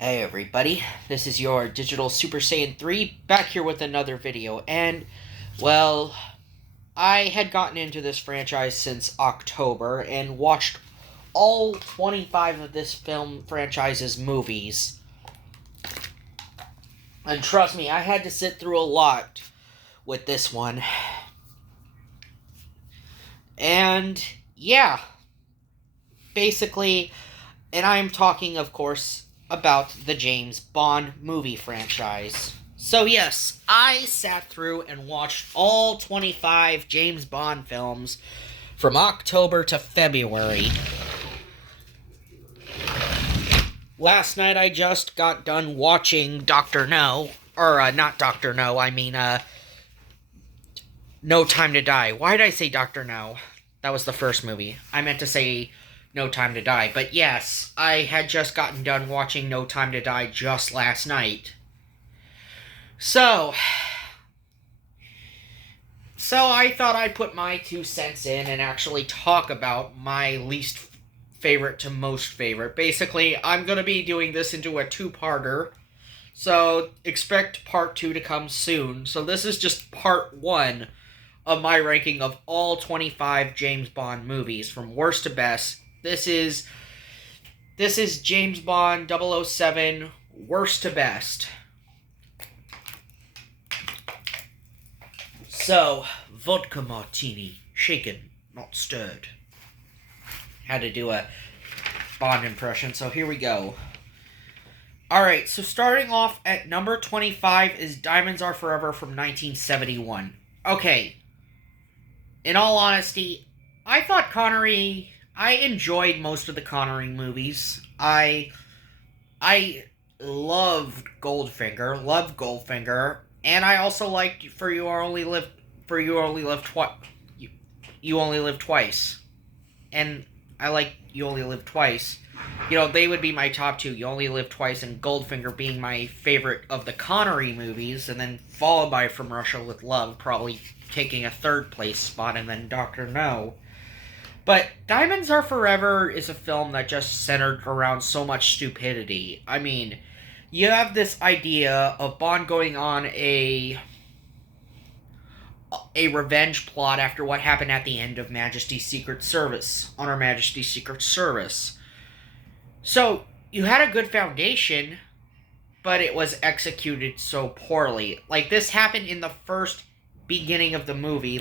Hey everybody, this is your Digital Super Saiyan 3 back here with another video, and, well, I had gotten into this franchise since October and watched all 25 of this film franchise's movies. And trust me, I had to sit through a lot with this one. And, yeah, basically, and I'm talking, of course, about the James Bond movie franchise. So, yes, I sat through and watched all 25 James Bond films from October to February. Last night I just got done watching Dr. No. Or, not Dr. No, I mean, No Time to Die. Why did I say Dr. No? That was the first movie. I meant to say No Time to Die. But yes, I had just gotten done watching No Time to Die just last night. So I thought I'd put my 2 cents in and actually talk about my least favorite to most favorite. Basically, I'm going to be doing this into a two-parter. So expect part 2 to come soon. So this is just part 1 of my ranking of all 25 James Bond movies from worst to best. This is James Bond 007 worst to best. So, vodka martini, shaken, not stirred. Had to do a Bond impression, so here we go. Alright, so starting off at number 25 is Diamonds Are Forever from 1971. Okay, in all honesty, I thought Connery... I enjoyed most of the Connery movies. I loved Goldfinger, and I also liked For You Only Live You Only Live Twice, and I like You Only Live Twice. They would be my top two. You Only Live Twice and Goldfinger being my favorite of the Connery movies, and then followed by From Russia with Love, probably taking a third place spot, and then Dr. No. But Diamonds Are Forever is a film that just centered around so much stupidity. I mean, you have this idea of Bond going on a revenge plot after what happened at the end of Majesty's Secret Service, on Her Majesty's Secret Service. So, you had a good foundation, but it was executed so poorly. Like, this happened in the first beginning of the movie,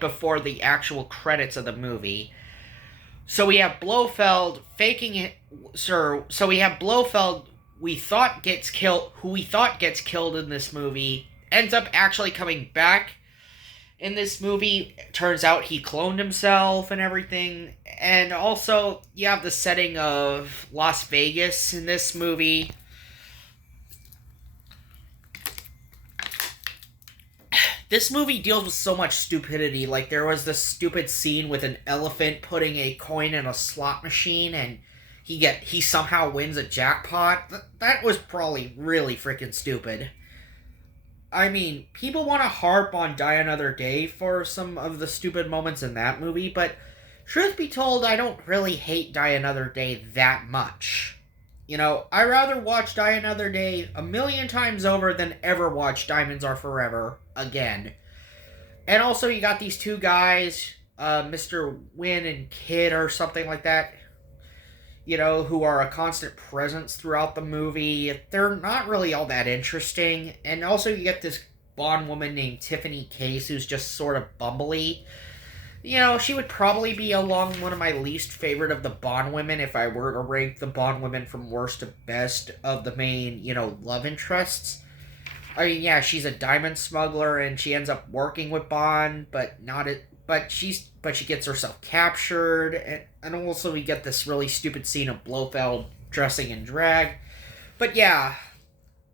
before the actual credits of the movie. So we have Blofeld faking it, sir. So we have Blofeld, who we thought gets killed in this movie, ends up actually coming back in this movie. Turns out he cloned himself and everything. And also, you have the setting of Las Vegas in this movie. This movie deals with so much stupidity. Like, there was this stupid scene with an elephant putting a coin in a slot machine, and he somehow wins a jackpot. That was probably really freaking stupid. I mean, people want to harp on Die Another Day for some of the stupid moments in that movie, but truth be told, I don't really hate Die Another Day that much. I rather watch Die Another Day a million times over than ever watch Diamonds Are Forever again. And also, you got these two guys, Mr. Win and Kid or something like that, who are a constant presence throughout the movie. They're not really all that interesting. And also, you get this Bond woman named Tiffany Case, who's just sort of bumbly. She would probably be along one of my least favorite of the Bond women if I were to rank the Bond women from worst to best of the main, love interests. I mean, yeah, she's a diamond smuggler and she ends up working with Bond, but she gets herself captured, and also we get this really stupid scene of Blofeld dressing in drag. But yeah,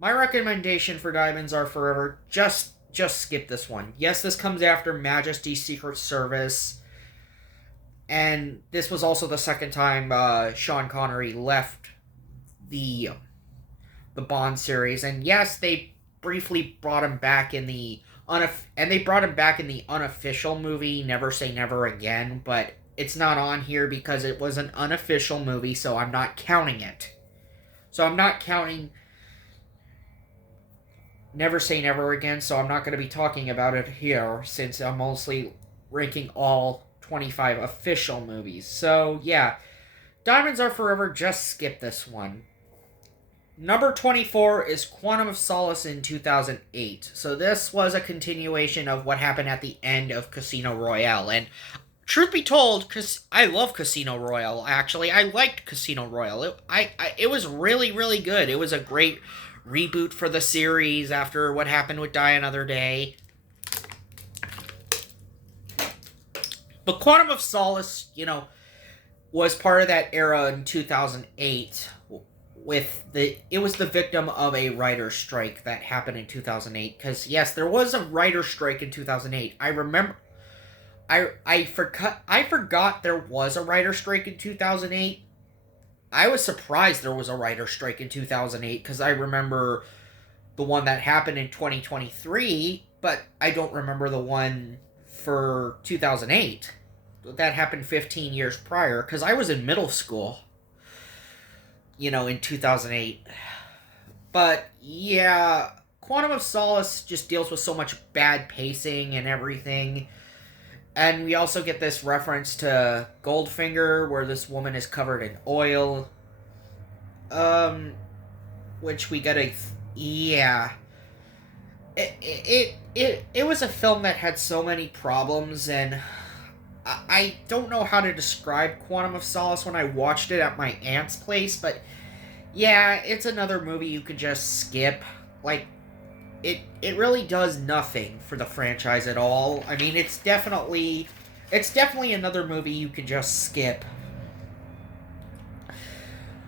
my recommendation for Diamonds Are Forever, just skip this one. Yes, this comes after Majesty's Secret Service, and this was also the second time Sean Connery left the Bond series. And yes, they briefly brought him back in the unofficial movie Never Say Never Again, but it's not on here because it was an unofficial movie, so I'm not counting it. So I'm not counting Never Say Never Again, so I'm not going to be talking about it here since I'm mostly ranking all 25 official movies. So, yeah. Diamonds Are Forever, just skip this one. Number 24 is Quantum of Solace in 2008. So this was a continuation of what happened at the end of Casino Royale. And truth be told, I love Casino Royale, actually. I liked Casino Royale. It was really, really good. It was a great reboot for the series after what happened with Die Another Day. But Quantum of Solace, was part of that era in 2008 it was the victim of a writer's strike that happened in 2008. Because, yes, there was a writer's strike in 2008. I remember... I forgot there was a writer's strike in 2008. I was surprised there was a writer's strike in 2008, because I remember the one that happened in 2023, but I don't remember the one for 2008. That happened 15 years prior, because I was in middle school, in 2008. But, yeah, Quantum of Solace just deals with so much bad pacing and everything. And we also get this reference to Goldfinger, where this woman is covered in oil. Which we gotta... Yeah. It was a film that had so many problems, and I don't know how to describe Quantum of Solace when I watched it at my aunt's place, but yeah, it's another movie you could just skip. Like, it really does nothing for the franchise at all. I mean, it's definitely another movie you can just skip.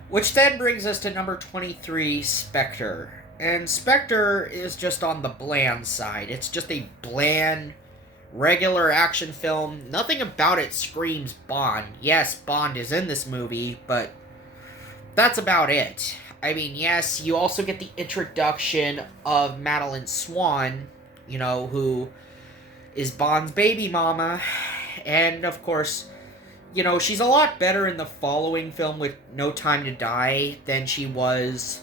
Which then brings us to number 23, Spectre. And Spectre is just on the bland side. It's just a bland, regular action film. Nothing about it screams Bond. Yes, Bond is in this movie, but that's about it. I mean, yes, you also get the introduction of Madeline Swan, who is Bond's baby mama. And, of course, she's a lot better in the following film with No Time to Die than she was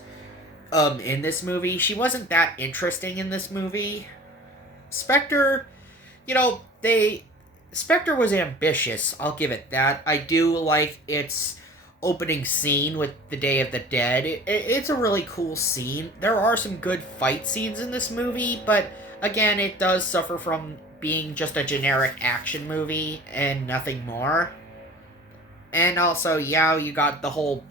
in this movie. She wasn't that interesting in this movie. Spectre, Spectre was ambitious, I'll give it that. I do like its opening scene with the Day of the Dead. It's a really cool scene. There are some good fight scenes in this movie, but again, it does suffer from being just a generic action movie and nothing more. And also, yeah, you got the whole...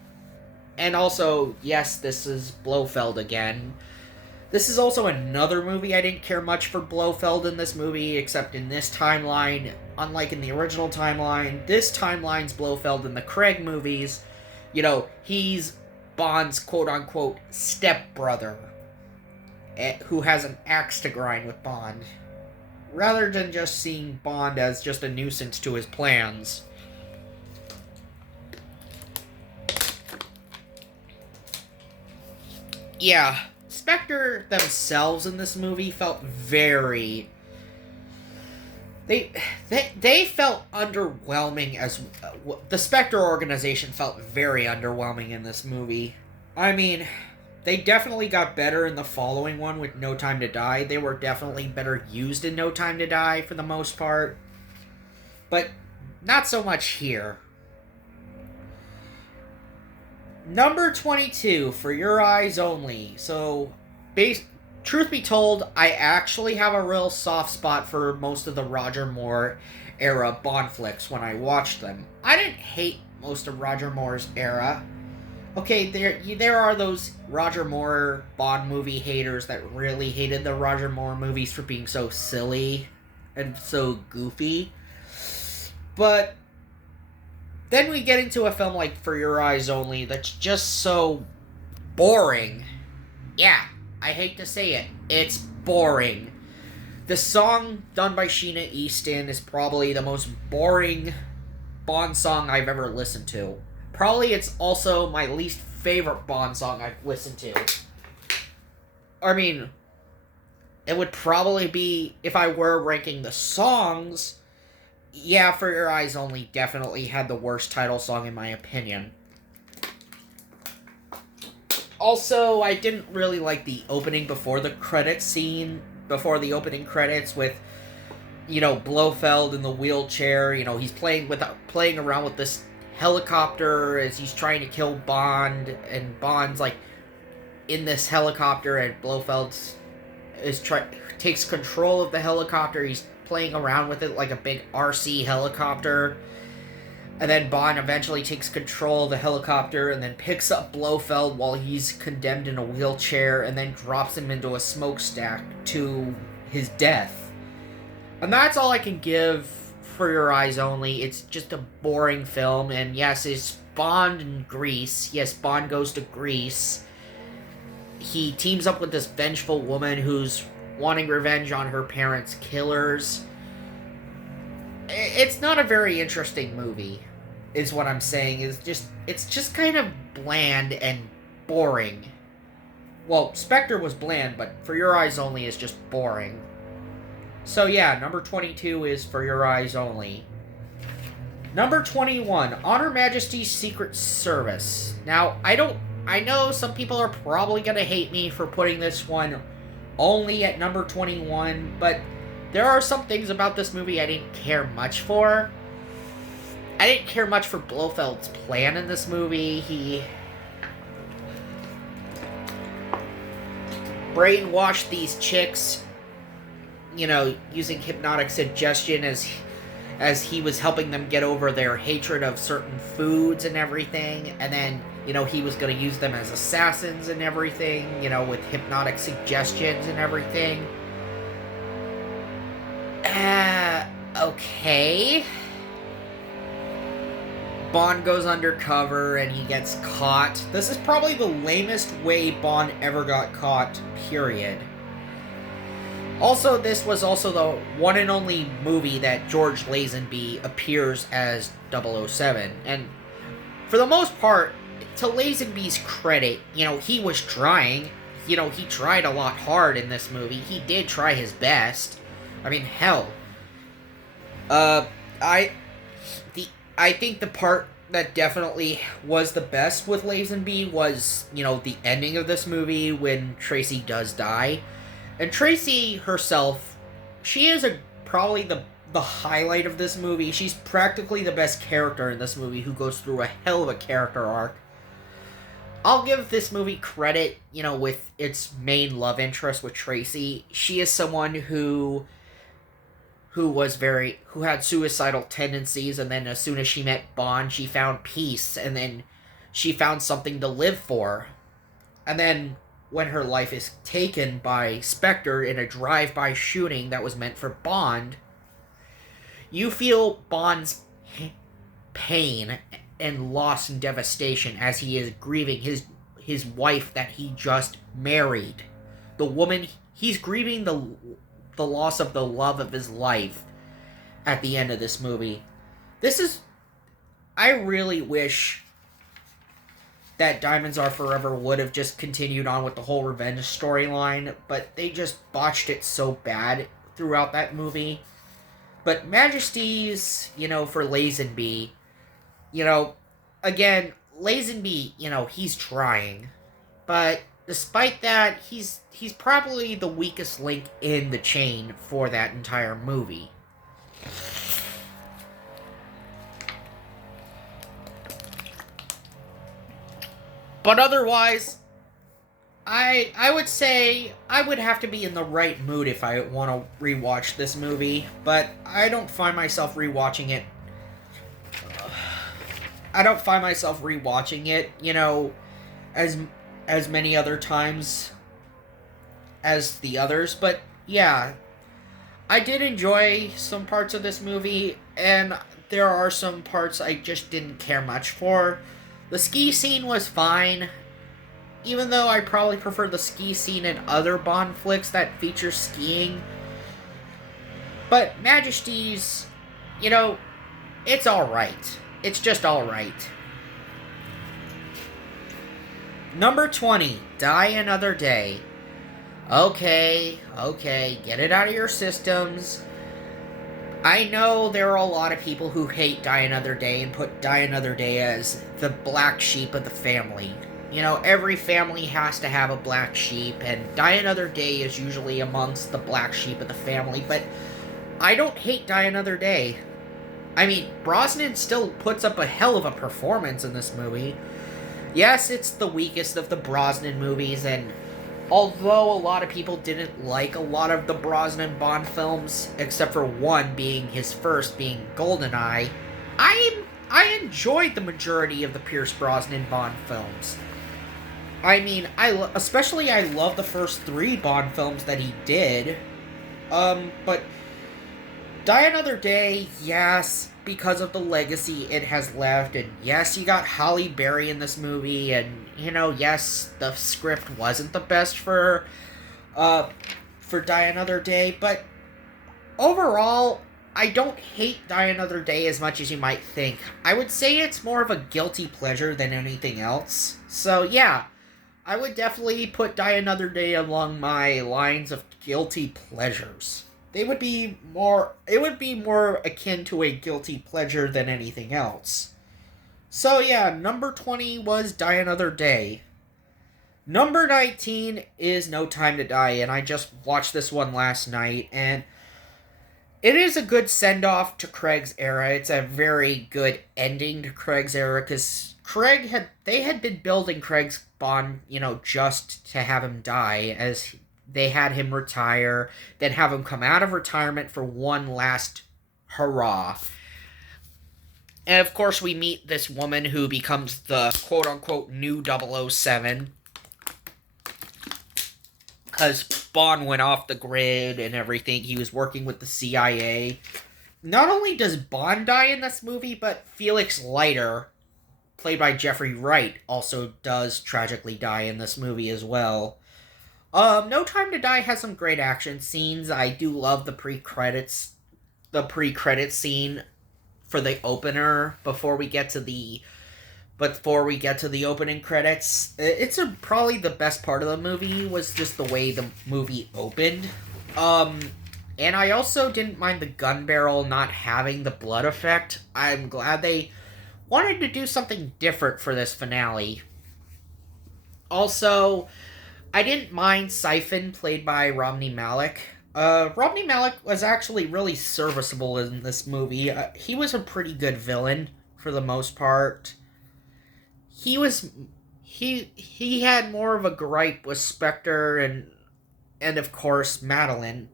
And also, yes, this is Blofeld again. This is also another movie. I didn't care much for Blofeld in this movie, except in this timeline. Unlike in the original timeline, this timeline's Blofeld in the Craig movies. He's Bond's quote-unquote stepbrother, who has an axe to grind with Bond, rather than just seeing Bond as just a nuisance to his plans. Yeah, Spectre themselves in this movie felt very... They felt underwhelming as... the Spectre organization felt very underwhelming in this movie. I mean, they definitely got better in the following one with No Time to Die. They were definitely better used in No Time to Die for the most part. But not so much here. Number 22, For Your Eyes Only. So, truth be told, I actually have a real soft spot for most of the Roger Moore era Bond flicks when I watched them. I didn't hate most of Roger Moore's era. Okay, there are those Roger Moore Bond movie haters that really hated the Roger Moore movies for being so silly and so goofy. But then we get into a film like For Your Eyes Only that's just so boring. Yeah, I hate to say it. It's boring. The song done by Sheena Easton is probably the most boring Bond song I've ever listened to. Probably it's also my least favorite Bond song I've listened to. I mean, it would probably be, if I were ranking the songs, Yeah, For Your Eyes Only definitely had the worst title song in my opinion. Also, I didn't really like the opening before the credits scene, before the opening credits with, Blofeld in the wheelchair. He's playing around with this helicopter as he's trying to kill Bond, and Bond's like in this helicopter, and Blofeld takes control of the helicopter. He's playing around with it like a big RC helicopter. And then Bond eventually takes control of the helicopter and then picks up Blofeld while he's condemned in a wheelchair and then drops him into a smokestack to his death. And that's all I can give For Your Eyes Only. It's just a boring film, and yes, it's Bond in Greece. Yes, Bond goes to Greece. He teams up with this vengeful woman who's wanting revenge on her parents' killers. It's not a very interesting movie, is what I'm saying. It's just kind of bland and boring. Well, Spectre was bland, but For Your Eyes Only is just boring. So yeah, number 22 is For Your Eyes Only. Number 21, Honor Majesty's Secret Service. Now, I know some people are probably going to hate me for putting this one only at number 21, but there are some things about this movie I didn't care much for. I didn't care much for Blofeld's plan in this movie. He brainwashed these chicks, using hypnotic suggestion as he was helping them get over their hatred of certain foods and everything. And then, he was going to use them as assassins and everything, with hypnotic suggestions and everything. Okay. Bond goes undercover and he gets caught. This is probably the lamest way Bond ever got caught, period. Also, this was also the one and only movie that George Lazenby appears as 007. And for the most part, to Lazenby's credit, he was trying. He tried a lot hard in this movie. He did try his best. I mean, hell. I think the part that definitely was the best with Lazenby was, the ending of this movie when Tracy does die. And Tracy herself, she is probably the highlight of this movie. She's practically the best character in this movie, who goes through a hell of a character arc. I'll give this movie credit, with its main love interest with Tracy. She is someone who had suicidal tendencies, and then as soon as she met Bond, she found peace, and then she found something to live for. And then when her life is taken by Spectre in a drive-by shooting that was meant for Bond, you feel Bond's pain and loss and devastation as he is grieving his wife that he just married. The woman, he's grieving the loss of the love of his life at the end of this movie. I really wish that Diamonds Are Forever would have just continued on with the whole revenge storyline, but they just botched it so bad throughout that movie. But Majesty's, for Lazenby, again, Lazenby, he's trying. But despite that, he's probably the weakest link in the chain for that entire movie. But otherwise, I would say I would have to be in the right mood if I want to rewatch this movie, but I don't find myself rewatching it. As many other times as the others, but yeah, I did enjoy some parts of this movie, and there are some parts I just didn't care much for. The ski scene was fine, even though I probably prefer the ski scene in other Bond flicks that feature skiing. But Majesty's, it's alright. It's just alright. Number 20, Die Another Day. Okay, get it out of your systems. I know there are a lot of people who hate Die Another Day and put Die Another Day as the black sheep of the family. You know, every family has to have a black sheep, and Die Another Day is usually amongst the black sheep of the family, but I don't hate Die Another Day. I mean, Brosnan still puts up a hell of a performance in this movie. Yes, it's the weakest of the Brosnan movies, and although a lot of people didn't like a lot of the Brosnan Bond films, except for one being his first, being GoldenEye, I enjoyed the majority of the Pierce Brosnan Bond films. I mean, especially I love the first three Bond films that he did. But Die Another Day, yes, because of the legacy it has left, and yes, you got Halle Berry in this movie, and, you know, yes, the script wasn't the best for Die Another Day, but overall, I don't hate Die Another Day as much as you might think. I would say it's more of a guilty pleasure than anything else. So, yeah, I would definitely put Die Another Day along my lines of guilty pleasures. It would be more akin to a guilty pleasure than anything else. So yeah, number 20 was Die Another Day. Number 19 is No Time to Die, and I just watched this one last night, and it is a good send-off to Craig's era. It's a very good ending to Craig's era, because they had been building Craig's Bond, you know, just to have him die, as they had him retire, then have him come out of retirement for one last hurrah. And of course, we meet this woman who becomes the quote-unquote new 007. Because Bond went off the grid and everything. He was working with the CIA. Not only does Bond die in this movie, but Felix Leiter, played by Jeffrey Wright, also does tragically die in this movie as well. No Time to Die has some great action scenes. I do love the pre-credits scene for the opener before we get to the opening credits. It's probably the best part of the movie was just the way the movie opened. And I also didn't mind the gun barrel not having the blood effect. I'm glad they wanted to do something different for this finale. Also, I didn't mind Siphon, played by Romney Malik. Romney Malik was actually really serviceable in this movie. He was a pretty good villain for the most part. He had more of a gripe with Spectre and of course Madeline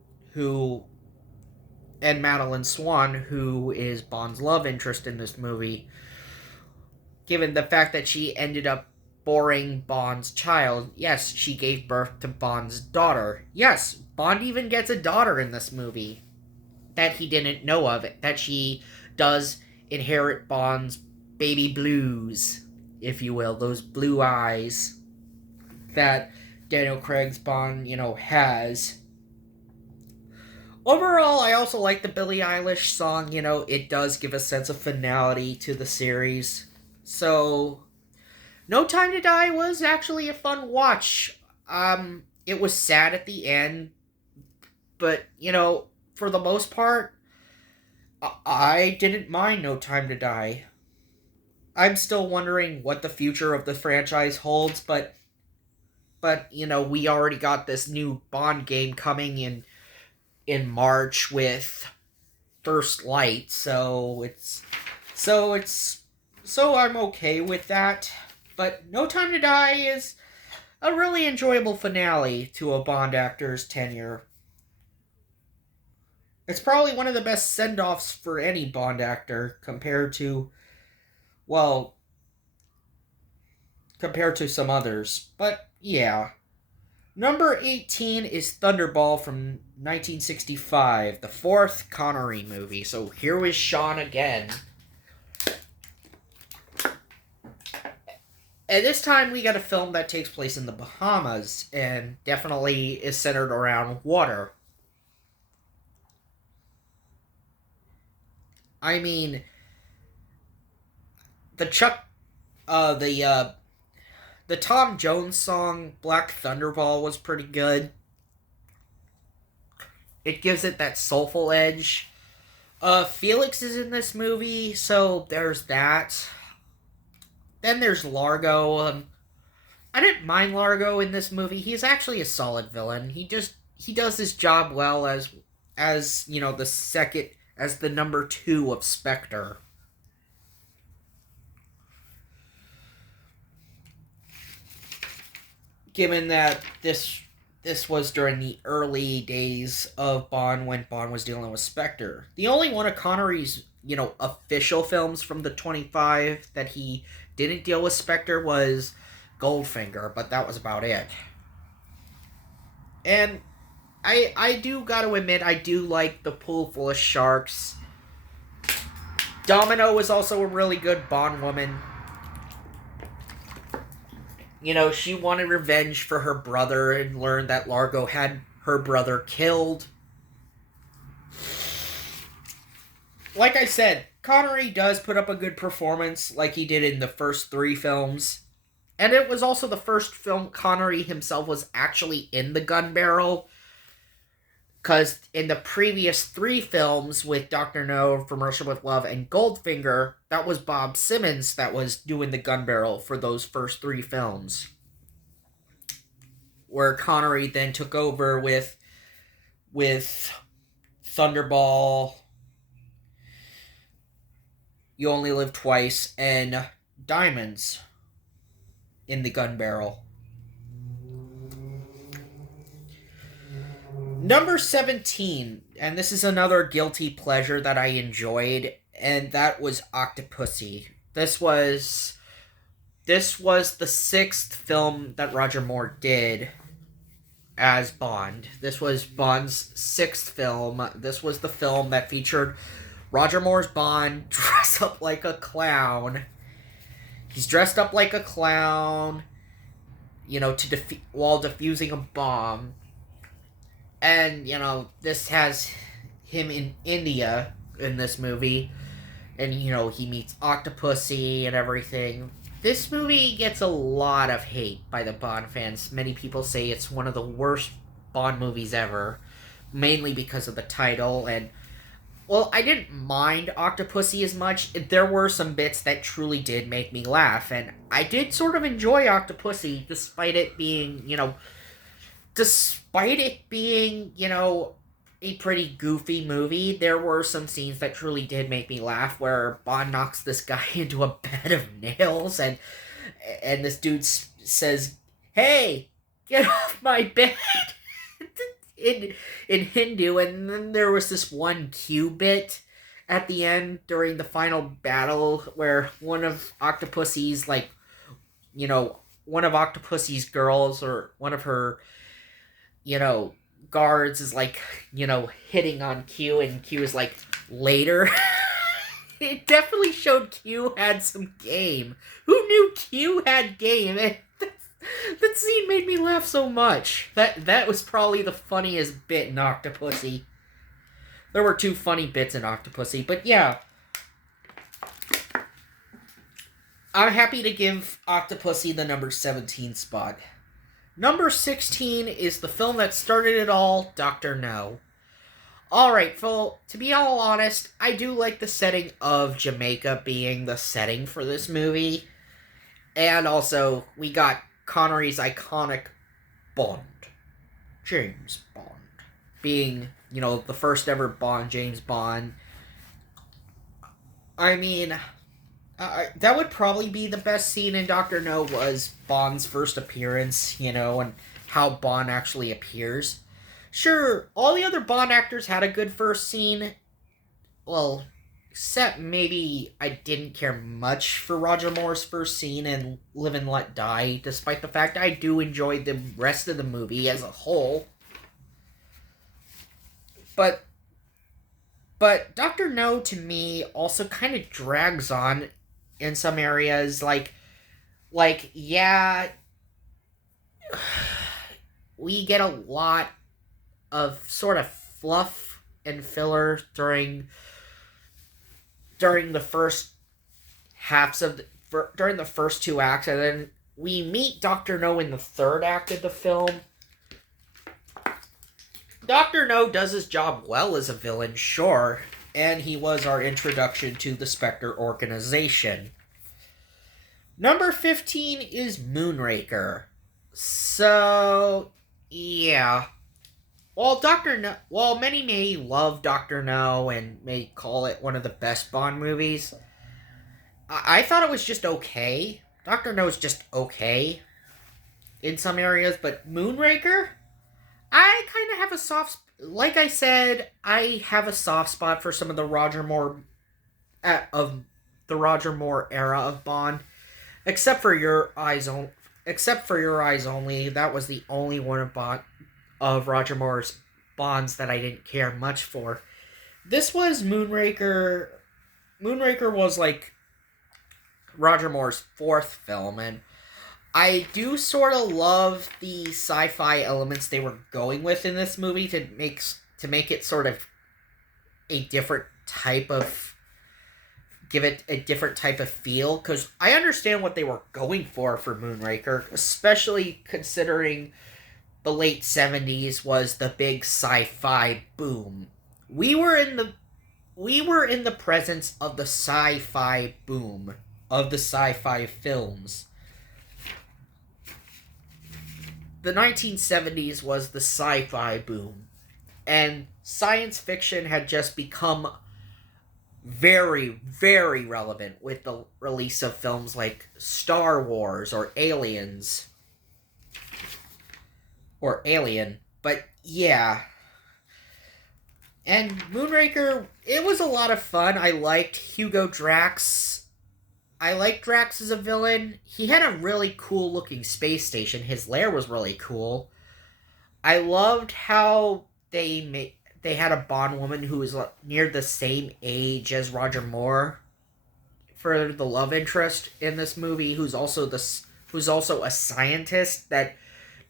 Swan, who is Bond's love interest in this movie. Given the fact that she ended up boring Bond's child. Yes, she gave birth to Bond's daughter. Yes, Bond even gets a daughter in this movie that he didn't know of. That she does inherit Bond's baby blues, if you will. Those blue eyes that Daniel Craig's Bond, has. Overall, I also like the Billie Eilish song. It does give a sense of finality to the series. So, No Time to Die was actually a fun watch. It was sad at the end, but, for the most part, I didn't mind No Time to Die. I'm still wondering what the future of the franchise holds, but we already got this new Bond game coming in March with First Light, so I'm okay with that. But No Time to Die is a really enjoyable finale to a Bond actor's tenure. It's probably one of the best send-offs for any Bond actor compared to some others. But yeah. Number 18 is Thunderball from 1965, the fourth Connery movie. So here was Sean again. And this time we got a film that takes place in the Bahamas and definitely is centered around water. I mean, the Tom Jones song Black Thunderball was pretty good. It gives it that soulful edge. Felix is in this movie, so there's that. Then there's Largo. I didn't mind Largo in this movie. He's actually a solid villain. He does his job well as the second as the number 2 of Spectre. Given that this was during the early days of Bond when Bond was dealing with Spectre. The only one of Connery's, official films from the 25 that he didn't deal with Spectre was Goldfinger, but that was about it. And I do gotta admit, I do like The Pool Full of Sharks. Domino was also a really good Bond woman. She wanted revenge for her brother and learned that Largo had her brother killed. Like I said, Connery does put up a good performance like he did in the first 3 films. And it was also the first film Connery himself was actually in the gun barrel. Because in the previous 3 films with Dr. No, From Russia with Love, and Goldfinger, that was Bob Simmons that was doing the gun barrel for those first 3 films. Where Connery then took over with Thunderball, You Only Live Twice, and Diamonds in the gun barrel. Number 17, and this is another guilty pleasure that I enjoyed, and that was Octopussy. This was the 6th film that Roger Moore did as Bond. This was Bond's 6th film. This was the film that featured Roger Moore's Bond dressed up like a clown. He's dressed up like a clown, while defusing a bomb. And, this has him in India in this movie. And, he meets Octopussy and everything. This movie gets a lot of hate by the Bond fans. Many people say it's one of the worst Bond movies ever. Mainly because of the title. And, well, I didn't mind Octopussy as much. There were some bits that truly did make me laugh. And I did sort of enjoy Octopussy, despite it being, a pretty goofy movie. There were some scenes that truly did make me laugh, where Bond knocks this guy into a bed of nails, and this dude says, "Hey, get off my bed," in Hindu. And then there was this one Q bit at the end during the final battle, where one of Octopussy's girls, or one of her guards is hitting on Q, and Q is later. It definitely showed Q had some game. Who knew Q had game? That scene made me laugh so much. That was probably the funniest bit in Octopussy. There were 2 funny bits in Octopussy, but yeah. I'm happy to give Octopussy the number 17 spot. Number 16 is the film that started it all, Dr. No. Alright, Phil, to be all honest, I do like the setting of Jamaica being the setting for this movie. And also, we got Connery's iconic Bond. James Bond. Being, the first ever Bond, James Bond. I mean, that would probably be the best scene in Dr. No, was Bond's first appearance, and how Bond actually appears. Sure, all the other Bond actors had a good first scene. Well, except maybe I didn't care much for Roger Moore's first scene in Live and Let Die, despite the fact I do enjoy the rest of the movie as a whole. But Dr. No, to me, also kind of drags on in some areas. Yeah, we get a lot of sort of fluff and filler during the first halves of during the first 2 acts, and then we meet Dr. No in the 3rd act of the film. Dr. No does his job well as a villain, sure, and he was our introduction to the Spectre organization. Number 15 is Moonraker. So, yeah. While many may love Dr. No and may call it one of the best Bond movies, I thought it was just okay. Dr. No's just okay in some areas, but Moonraker, I kind of have a like I said, I have a soft spot for some of the Roger Moore of the Roger Moore era of Bond, except for Your Eyes Only. Except for Your Eyes Only, that was the only one of Roger Moore's Bonds that I didn't care much for. This was Moonraker. Moonraker was like Roger Moore's fourth film, and I do sort of love the sci-fi elements they were going with in this movie to make it sort of a different type of give it a different type of feel, because I understand what they were going for Moonraker, especially considering the late 70s was the big sci-fi boom. We were in the presence of the sci-fi boom of the sci-fi films. The 1970s was the sci-fi boom, and science fiction had just become very, very relevant with the release of films like Star Wars or Aliens. Or Alien. But yeah. And Moonraker, it was a lot of fun. I liked Hugo Drax. I liked Drax as a villain. He had a really cool looking space station. His lair was really cool. I loved how they had a Bond woman who was near the same age as Roger Moore for the love interest in this movie, who's also a scientist that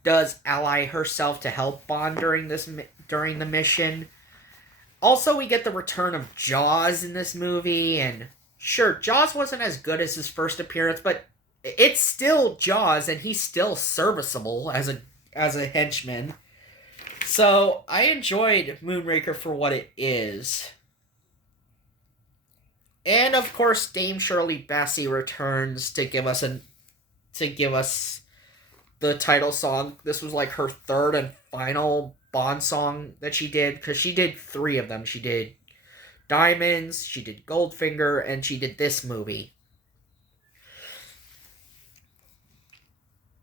does ally herself to help Bond during the mission. Also, we get the return of Jaws in this movie, and sure, Jaws wasn't as good as his first appearance, but it's still Jaws, and he's still serviceable as a henchman. So, I enjoyed Moonraker for what it is. And of course, Dame Shirley Bassey returns to give us the title song. This was like her third and final Bond song that she did, because she did 3 of them. She did Diamonds, she did Goldfinger, and she did this movie.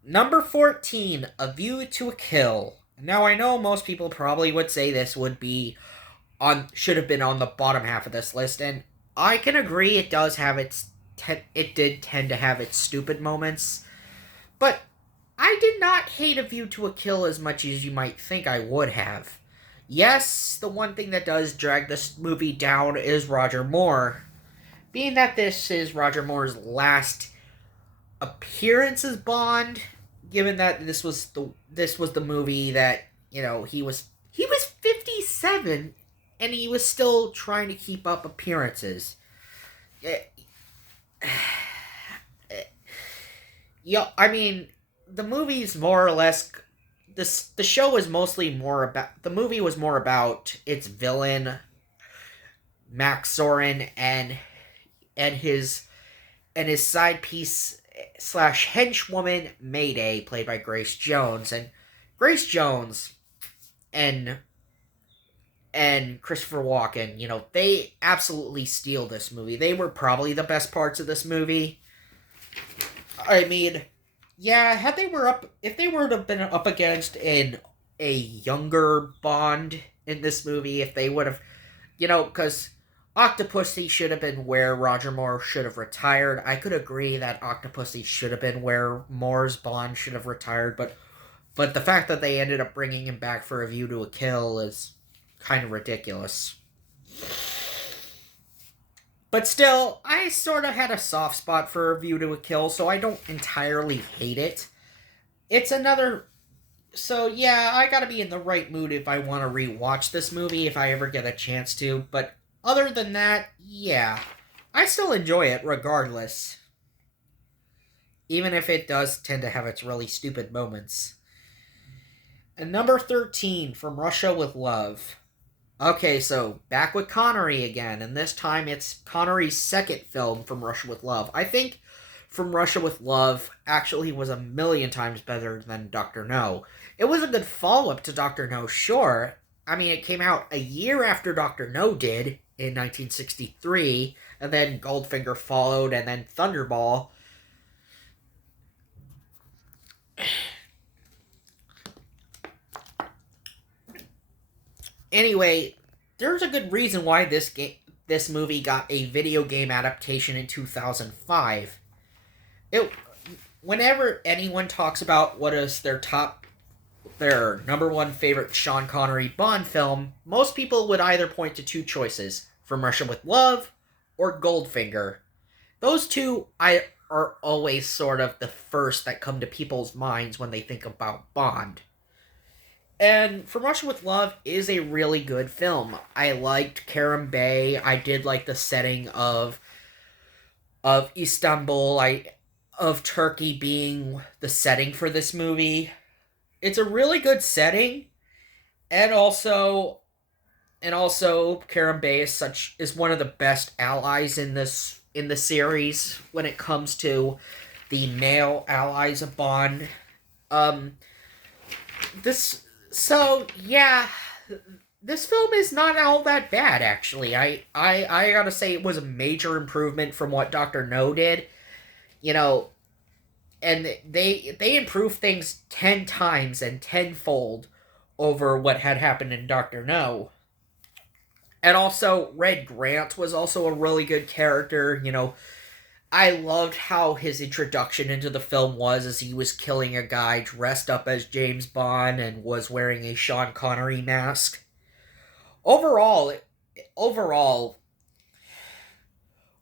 Number 14, A View to a Kill. Now, I know most people probably would say this should have been on the bottom half of this list, and I can agree it did tend to have its stupid moments, but I did not hate A View to a Kill as much as you might think I would have. Yes, the one thing that does drag this movie down is Roger Moore. Being that this is Roger Moore's last appearance as Bond, given that this was the movie that, he was 57 and he was still trying to keep up appearances. Yeah, I mean, the movie's more or less the show was mostly more about the movie was more about its villain Max Zorin and his side piece / henchwoman Mayday, played by Grace Jones. And Grace Jones and Christopher Walken, they absolutely steal this movie. They were probably the best parts of this movie. I mean, yeah, if they were to have been up against a younger Bond in this movie, if they would have, because Octopussy should have been where Roger Moore should have retired. I could agree that Octopussy should have been where Moore's Bond should have retired, but the fact that they ended up bringing him back for A View to a Kill is kind of ridiculous. But still, I sort of had a soft spot for A View to a Kill, so I don't entirely hate it. It's another... So, yeah, I gotta be in the right mood if I want to rewatch this movie, if I ever get a chance to. But other than that, yeah, I still enjoy it regardless. Even if it does tend to have its really stupid moments. And number 13, From Russia with Love. Okay, so back with Connery again, and this time it's Connery's second film, From Russia with Love. I think From Russia with Love actually was a million times better than Dr. No. It was a good follow up to Dr. No, sure. I mean, it came out a year after Dr. No did in 1963, and then Goldfinger followed, and then Thunderball. Anyway, there's a good reason why this movie got a video game adaptation in 2005. It Whenever anyone talks about what is their number one favorite Sean Connery Bond film, most people would either point to two choices: From Russia with Love or Goldfinger. Those two are always sort of the first that come to people's minds when they think about Bond. And From Russia with Love is a really good film. I liked Kerem Bey. I did like the setting of Istanbul. Of Turkey being the setting for this movie. It's a really good setting, and also Kerem Bey is one of the best allies in the series when it comes to the male allies of Bond. Um, this so yeah, this film is not all that bad actually. I gotta say it was a major improvement from what Doctor No did. You know, and they improved things 10 times and tenfold over what had happened in Doctor No. And also, Red Grant was also a really good character. I loved how his introduction into the film was, as he was killing a guy dressed up as James Bond and was wearing a Sean Connery mask. Overall, overall,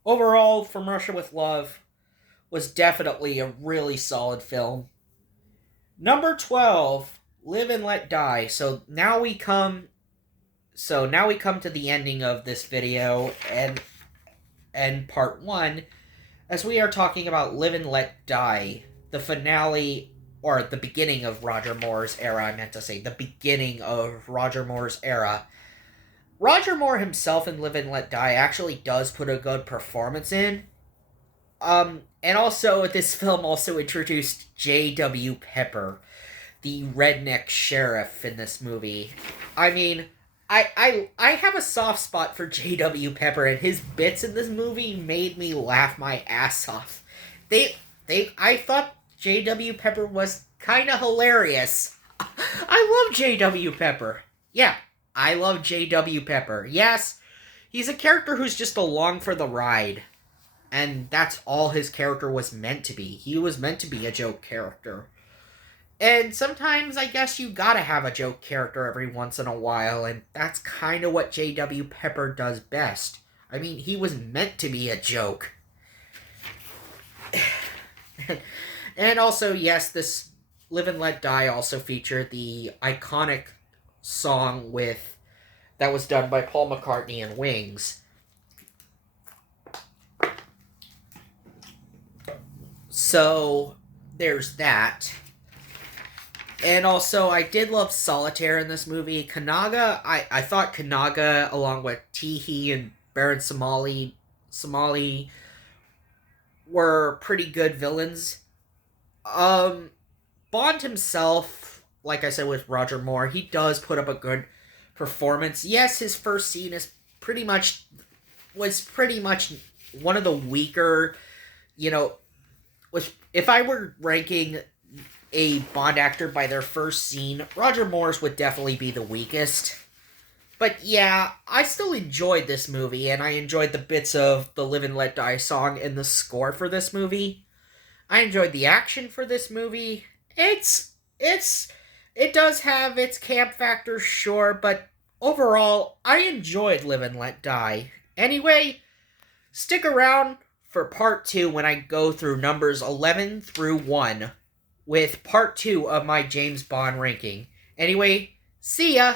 overall, From Russia with Love was definitely a really solid film. Number 12, Live and Let Die. So now we come to the ending of this video and part 1, as we are talking about Live and Let Die, the finale, or the beginning of Roger Moore's era. I meant to say the beginning of Roger Moore's era. Roger Moore himself in Live and Let Die actually does put a good performance in. And also, this film also introduced J.W. Pepper, the redneck sheriff in this movie. I mean, I have a soft spot for J.W. Pepper, and his bits in this movie made me laugh my ass off. I thought J.W. Pepper was kind of hilarious. I love J.W. Pepper. Yeah, I love J.W. Pepper. Yes, he's a character who's just along for the ride. And that's all his character was meant to be. He was meant to be a joke character. And sometimes I guess you gotta have a joke character every once in a while, and that's kind of what J.W. Pepper does best. I mean, he was meant to be a joke. And also, yes, this Live and Let Die also featured the iconic song that was done by Paul McCartney and Wings. So, there's that. And also, I did love Solitaire in this movie. Kanaga, I thought Kanaga, along with Teehee and Baron Somali were pretty good villains. Bond himself, like I said with Roger Moore, he does put up a good performance. Yes, his first scene was pretty much one of the weaker, if I were ranking a Bond actor by their first scene, Roger Moore's would definitely be the weakest. But yeah, I still enjoyed this movie, and I enjoyed the bits of the Live and Let Die song and the score for this movie. I enjoyed the action for this movie. It does have its camp factor, sure, but overall, I enjoyed Live and Let Die. Anyway, stick around for part 2 when I go through numbers 11 through 1 with part 2 of my James Bond ranking. Anyway, see ya!